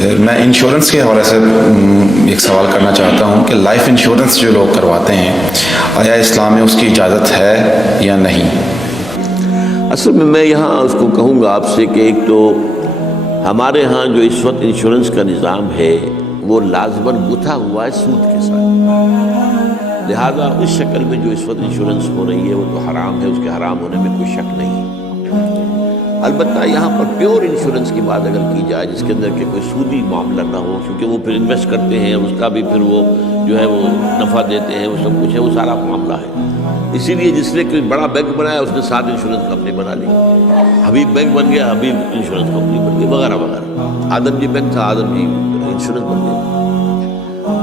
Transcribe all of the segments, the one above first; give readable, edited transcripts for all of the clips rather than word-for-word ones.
میں انشورنس کے حوالے سے ایک سوال کرنا چاہتا ہوں کہ لائف انشورنس جو لوگ کرواتے ہیں آیا اسلام میں اس کی اجازت ہے یا نہیں؟ اصل میں یہاں اس کو کہوں گا آپ سے کہ ایک تو ہمارے ہاں جو اس وقت انشورنس کا نظام ہے وہ لازماً گتھا ہوا ہے سود کے ساتھ، لہذا اس شکل میں جو اس وقت انشورنس ہو رہی ہے وہ تو حرام ہے، اس کے حرام ہونے میں کوئی شک نہیں۔ البتہ یہاں پر پیور انشورنس کی بات اگر کی جائے جس کے اندر کہ کوئی سودی معاملہ نہ ہو، کیونکہ وہ پھر انویسٹ کرتے ہیں، اس کا بھی پھر وہ جو ہے وہ نفع دیتے ہیں، وہ سب کچھ ہے، وہ سارا معاملہ ہے۔ اسی لیے جس نے کوئی بڑا بینک بنایا اس نے 7 انشورنس کمپنی بنا لی، حبیب بینک بن گیا، حبیب انشورنس کمپنی بن گئی، وغیرہ وغیرہ۔ آدم جی بینک تھا، آدم جی انشورنس بن گیا۔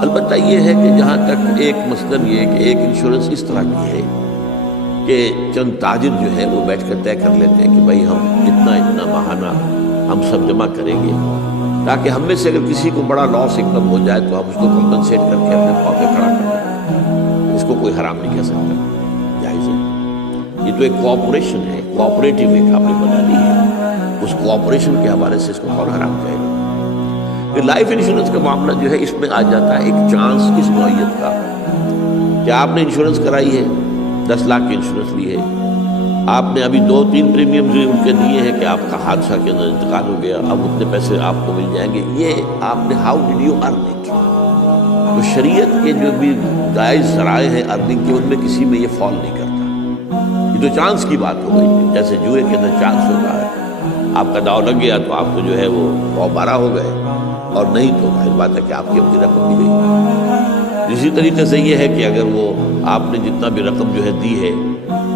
البتہ یہ ہے کہ جہاں تک ایک مثلاً یہ کہ ایک انشورنس اس طرح کی ہے کہ چند تاجر جو ہے وہ بیٹھ کر طے کر لیتے ہیں کہ بھائی ہم اتنا ماہانہ ہم سب جمع کریں گے، تاکہ ہم میں سے اگر کسی کو بڑا لاس انکم ہو جائے تو ہم اس کو کمپنسیٹ کر کے اپنے پاؤں پہ کھڑا کر دیں۔ اس کو کوئی حرام نہیں کہہ سکتا، جائز ہے۔ یہ تو ایک کوآپریشن ہے، کوآپریٹیو ایک آپ نے بنا لی ہے، اس کوآپریشن کے حوالے سے اس کو کون حرام کہے گا۔ پھر لائف انشورنس کا معاملہ جو ہے اس میں آ جاتا ہے ایک چانس اس نوعیت کا کہ آپ نے انشورنس کرائی ہے، 10 لاکھ کی انشورنس لی ہے، آپ نے ابھی 2-3 پریمیم جو ان کے لیے ہیں کہ آپ کا حادثہ کے اندر انتقال ہو گیا، اب اتنے پیسے آپ کو مل جائیں گے، یہ آپ نے how did you earn it. تو شریعت کے جو بھی جائز ذرائع ہیں ارننگ کے، ان میں کسی میں یہ فال نہیں کرتا۔ یہ تو چانس کی بات ہو گئی، جیسے جوئے کے اندر چانس ہوتا ہے، آپ کا داؤ لگ گیا تو آپ کو جو ہے وہ 12 ہو گئے، اور نہیں تو ظاہر بات ہے کہ آپ کی اپنی رقم بھی گئی۔ اسی طریقے سے یہ ہے کہ اگر وہ آپ نے جتنا بھی رقم جو ہے دی ہے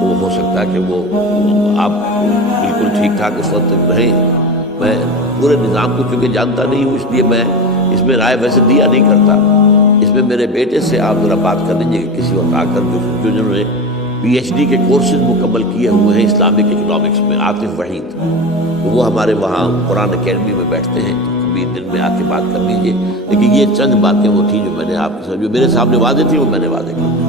وہ ہو سکتا ہے کہ وہ آپ بالکل ٹھیک ٹھاک اس وقت تک رہیں۔ میں پورے نظام کو چونکہ جانتا نہیں ہوں، اس لیے میں اس میں رائے ویسے دیا نہیں کرتا۔ اس میں میرے بیٹے سے آپ ذرا بات کر لیجیے کہ کسی وقت آ کر جو جنہوں نے PhD کے کورسز مکمل کیے ہوئے ہیں اسلامک اکنامکس میں، عاطف وحید، تو وہ ہمارے وہاں قرآن اکیڈمی میں بیٹھتے ہیں، کبھی دن میں آ کے بات کر لیجیے۔ لیکن یہ چند باتیں وہ تھیں جو میں نے آپ کے سامنے، جو میرے سامنے واضح تھی وہ میں نے واضح کی۔